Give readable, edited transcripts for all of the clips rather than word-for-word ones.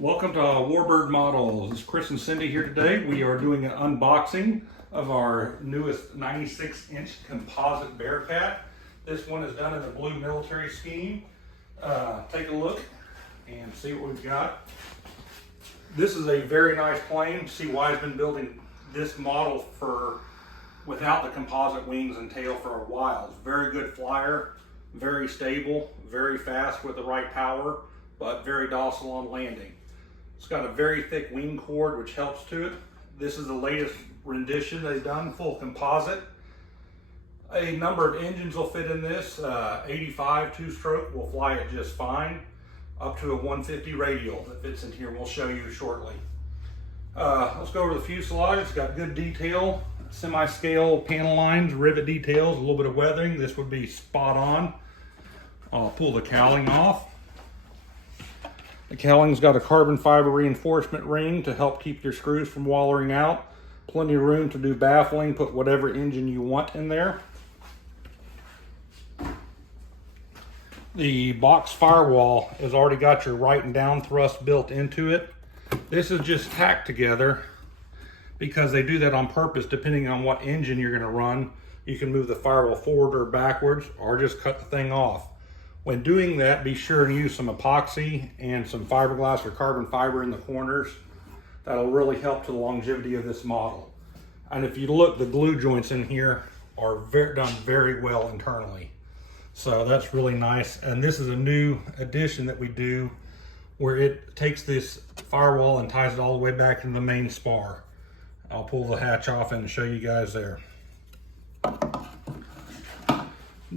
Welcome to WarBird Models. It's Chris and Cindy here today. We are doing an unboxing of our newest 96-inch composite Bearcat. This one is done in the blue military scheme. Take a look and see what we've got. This is a very nice plane. See why I've been building this model without the composite wings and tail for a while. It's a very good flyer, very stable, very fast with the right power, but very docile on landing. It's got a very thick wing cord, which helps to it. This is the latest rendition they've done, full composite. A number of engines will fit in this. 85 two-stroke will fly it just fine, up to a 150 radial that fits in here. We'll show you shortly. Let's go over the fuselage. It's got good detail, semi-scale panel lines, rivet details, a little bit of weathering. This would be spot on. I'll pull the cowling off. The cowling's got a carbon fiber reinforcement ring to help keep your screws from wallering out. Plenty of room to do baffling, put whatever engine you want in there. The box firewall has already got your right and down thrust built into it. This is just tacked together because they do that on purpose. Depending on what engine you're going to run, you can move the firewall forward or backwards or just cut the thing off. When doing that, be sure to use some epoxy and some fiberglass or carbon fiber in the corners. That'll really help to the longevity of this model. And if you look, the glue joints in here are done very well internally. So that's really nice. And this is a new addition that we do where it takes this firewall and ties it all the way back into the main spar. I'll pull the hatch off and show you guys there.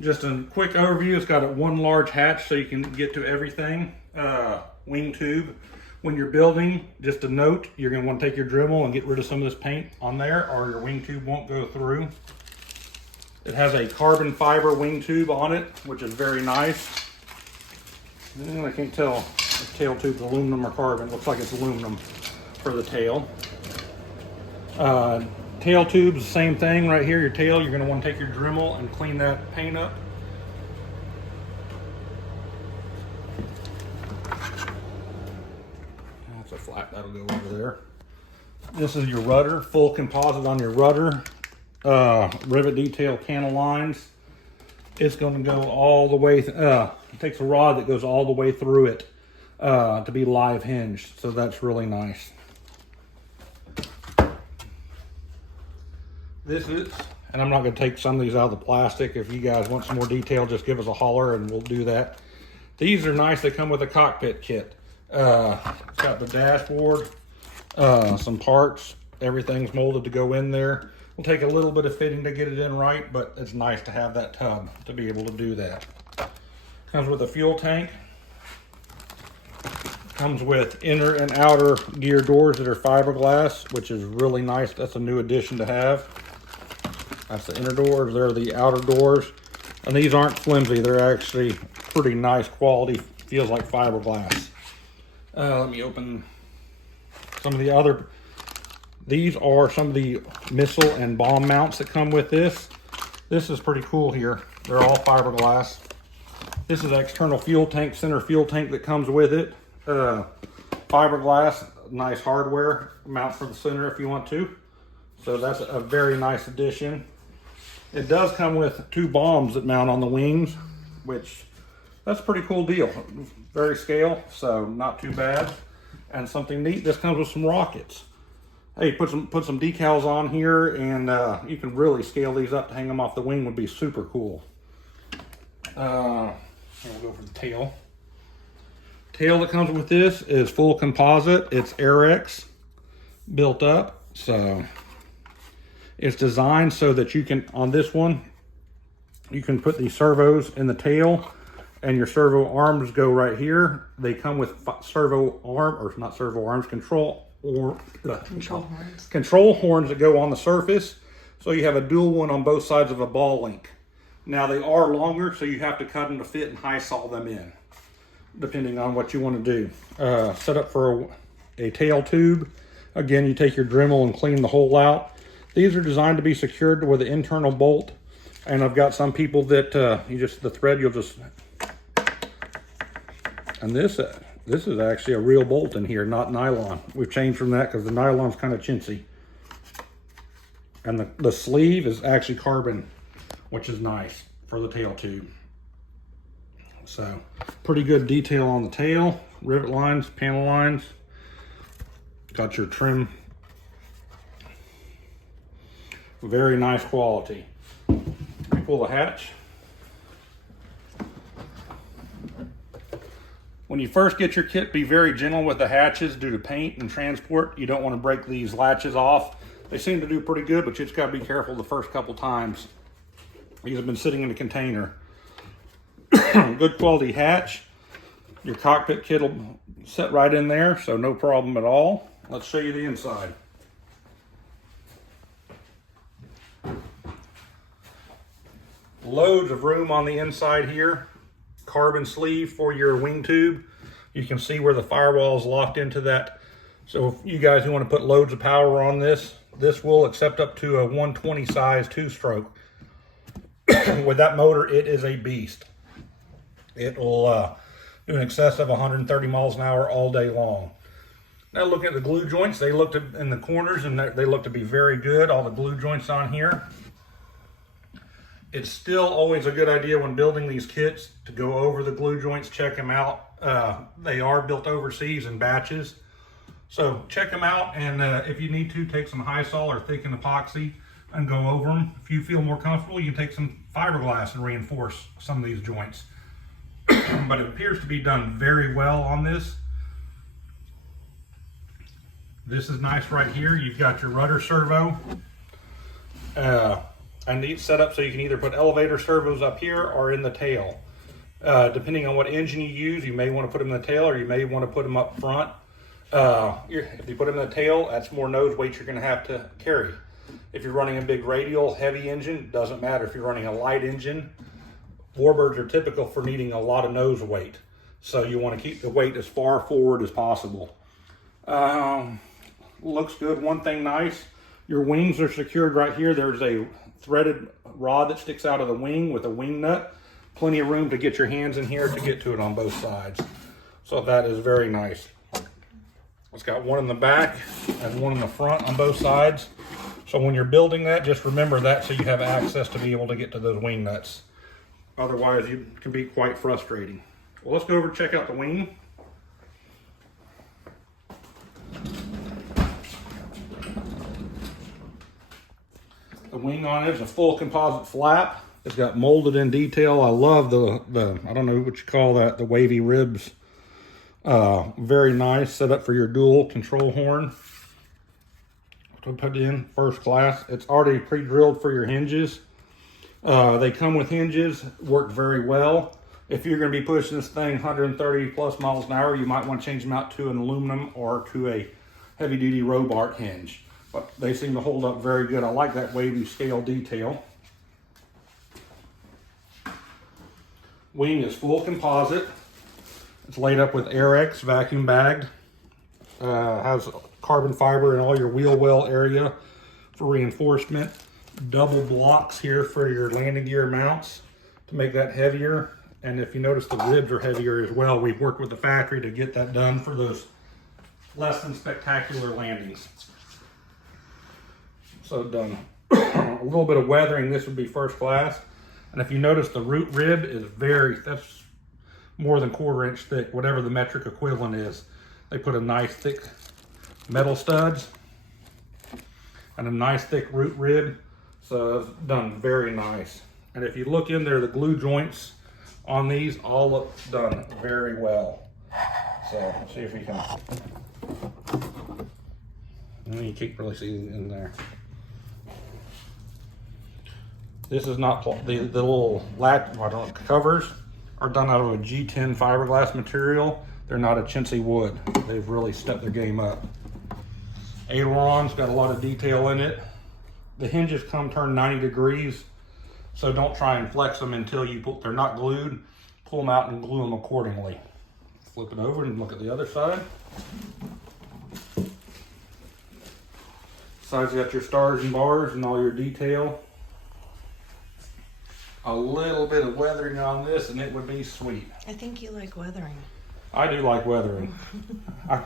Just a quick overview, it's got one large hatch so you can get to everything. Wing tube. When you're building, just a note, you're going to want to take your Dremel and get rid of some of this paint on there or your wing tube won't go through. It has a carbon fiber wing tube on it, which is very nice. And I can't tell if the tail tube is aluminum or carbon. It looks like it's aluminum for the tail. Tail tubes, same thing right here. Your tail, you're going to want to take your Dremel and clean that paint up. That's a flat, that'll go over there. This is your rudder, full composite on your rudder. Rivet detail panel lines. It's going to go all the way, it takes a rod that goes all the way through it to be live hinged, so that's really nice. This is, and I'm not going to take some of these out of the plastic. If you guys want some more detail, just give us a holler and we'll do that. These are nice. They come with a cockpit kit. It's got the dashboard, some parts. Everything's molded to go in there. It'll take a little bit of fitting to get it in right, but it's nice to have that tub to be able to do that. Comes with a fuel tank. Comes with inner and outer gear doors that are fiberglass, which is really nice. That's a new addition to have. That's the inner doors, they're the outer doors. And these aren't flimsy, they're actually pretty nice quality, feels like fiberglass. Let me open some of the other, these are some of the missile and bomb mounts that come with this. This is pretty cool here. They're all fiberglass. This is an external fuel tank, center fuel tank that comes with it. Fiberglass, nice hardware, mount for the center if you want to. So that's a very nice addition. It does come with two bombs that mount on the wings, which that's a pretty cool deal. Very scale, so not too bad. And something neat, this comes with some rockets. Hey, put some decals on here and you can really scale these up to hang them off the wing, would be super cool. We'll go for the tail. Tail that comes with this is full composite. It's Airex built up, so it's designed so that you can, on this one, you can put the servos in the tail and your servo arms go right here. They come with control horns that go on the surface. So you have a dual one on both sides of a ball link. Now they are longer, so you have to cut them to fit and high saw them in, depending on what you want to do. Set up for a tail tube. Again, you take your Dremel and clean the hole out. These are designed to be secured with an internal bolt. And I've got some people that the thread, you'll just, and this This is actually a real bolt in here, not nylon. We've changed from that because the nylon's kind of chintzy. And the sleeve is actually carbon, which is nice for the tail tube. So, pretty good detail on the tail. Rivet lines, panel lines. Got your trim. Very nice quality. Pull the hatch. When you first get your kit, be very gentle with the hatches due to paint and transport. You don't want to break these latches off. They seem to do pretty good, but you just got to be careful the first couple times. These have been sitting in a container. Good quality hatch. Your cockpit kit will set right in there, so no problem at all. Let's show you the inside. Loads of room on the inside here. Carbon sleeve for your wing tube. You can see where the firewall is locked into that. So if you guys who want to put loads of power on this, this will accept up to a 120 size 2-stroke. With that motor, it is a beast. It will do in excess of 130 miles an hour all day long. Now looking at the glue joints, they look to, in the corners, and they look to be very good. All the glue joints on here. It's still always a good idea when building these kits to go over the glue joints, check them out. They are built overseas in batches. So check them out, and if you need to, take some Hysol or thickened epoxy and go over them. If you feel more comfortable, you can take some fiberglass and reinforce some of these joints. But it appears to be done very well on this. This is nice right here. You've got your rudder servo. A neat setup so you can either put elevator servos up here or in the tail. Depending on what engine you use, you may want to put them in the tail or you may want to put them up front. If you put them in the tail, that's more nose weight you're going to have to carry. If you're running a big radial, heavy engine, doesn't matter. If you're running a light engine, WarBirds are typical for needing a lot of nose weight. So you want to keep the weight as far forward as possible. Looks good. One thing nice, your wings are secured right here. There's a threaded rod that sticks out of the wing with a wing nut. Plenty of room to get your hands in here to get to it on both sides. So that is very nice. It's got one in the back and one in the front on both sides. So when you're building that, just remember that so you have access to be able to get to those wing nuts. Otherwise, it can be quite frustrating. Well, let's go over and check out the wing. The wing on it is a full composite flap. It's got molded in detail. I love the I don't know what you call that, the wavy ribs. Very nice, set up for your dual control horn. To put in first class. It's already pre-drilled for your hinges. They come with hinges, work very well. If you're going to be pushing this thing 130 plus miles an hour, you might want to change them out to an aluminum or to a heavy duty Robart hinge. But they seem to hold up very good. I like that wavy scale detail. Wing is full composite. It's laid up with Airex vacuum bagged. Has carbon fiber in all your wheel well area for reinforcement. Double blocks here for your landing gear mounts to make that heavier. And if you notice, the ribs are heavier as well. We've worked with the factory to get that done for those less than spectacular landings. So done. A little bit of weathering, this would be first class. And if you notice, the root rib is that's more than 1/4 inch thick, whatever the metric equivalent is. They put a nice thick metal studs and a nice thick root rib. So it's done very nice. And if you look in there, the glue joints on these all look done very well. So let's see if we can. You can't really see in there. This is not the little covers are done out of a G10 fiberglass material. They're not a chintzy wood. They've really stepped their game up. Aileron's got a lot of detail in it. The hinges come turned 90 degrees, so don't try and flex them until they're not glued. Pull them out and glue them accordingly. Flip it over and look at the other side. Side's got your stars and bars and all your detail. A little bit of weathering on this and it would be sweet. I think you like weathering. I do like weathering.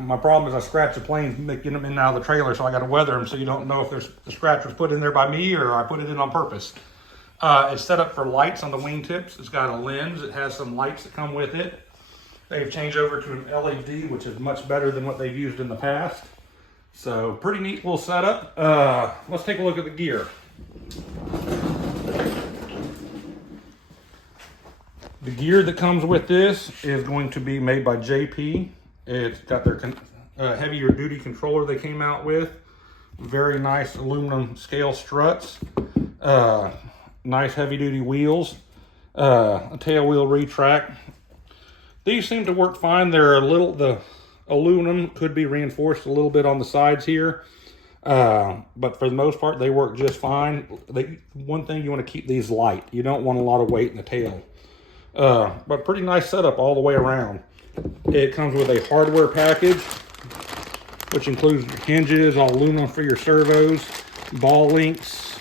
My problem is I scratch the planes, getting them in and out of the trailer, so I got to weather them so you don't know if the scratch was put in there by me or I put it in on purpose. It's set up for lights on the wingtips. It's got a lens. It has some lights that come with it. They've changed over to an LED, which is much better than what they've used in the past. So pretty neat little setup. Let's take a look at the gear. The gear that comes with this is going to be made by JP. It's got their heavier duty controller they came out with. Very nice aluminum scale struts. Nice heavy duty wheels. A tail wheel retract. These seem to work fine. The aluminum could be reinforced a little bit on the sides here. But for the most part, they work just fine. One thing, you want to keep these light. You don't want a lot of weight in the tail. But pretty nice setup all the way around. It comes with a hardware package, which includes hinges, all aluminum for your servos, ball links.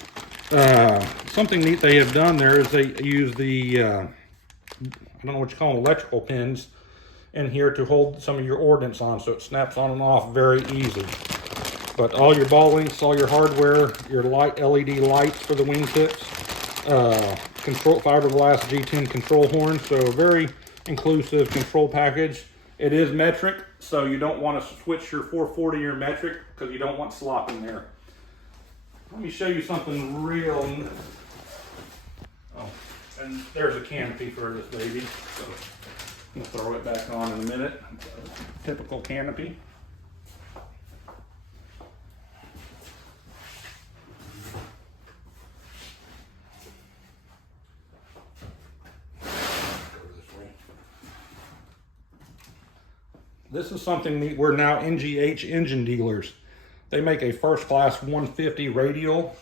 Something neat they have done there is they use the, I don't know what you call them, electrical pins in here to hold some of your ordnance on, so it snaps on and off very easy. But all your ball links, all your hardware, your LED lights for the wingtips, control fiberglass G10 control horn, so a very inclusive control package. It is metric, so you don't want to switch your 440 or metric because you don't want slop in there. Let me show you something real. Oh, and there's a canopy for this baby. So I'm gonna throw it back on in a minute. Typical canopy. This is something neat. We're now NGH engine dealers. They make a first class 150 radial.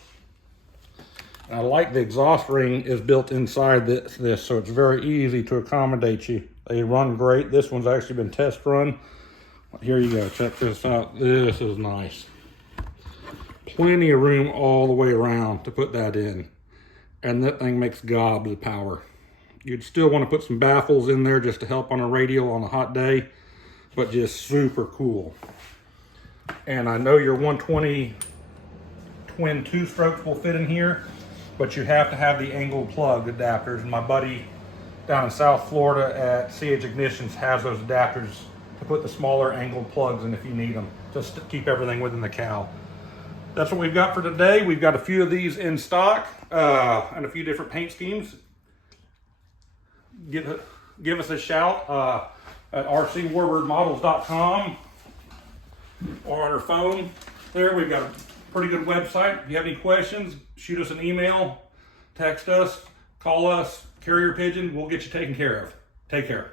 I like the exhaust ring is built inside this, so it's very easy to accommodate you. They run great. This one's actually been test run. Here you go, check this out. This is nice. Plenty of room all the way around to put that in. And that thing makes gobs of power. You'd still want to put some baffles in there just to help on a radial on a hot day, but just super cool. And I know your 120 twin 2-strokes will fit in here, but you have to have the angled plug adapters. And my buddy down in South Florida at CH Ignitions has those adapters to put the smaller angled plugs in if you need them, just to keep everything within the cowl. That's what we've got for today. We've got a few of these in stock and a few different paint schemes. Give us a shout at rcwarbirdmodels.com or on our phone. There, we've got a pretty good website. If you have any questions, shoot us an email, text us, call us, carrier pigeon. We'll get you taken care of. Take care.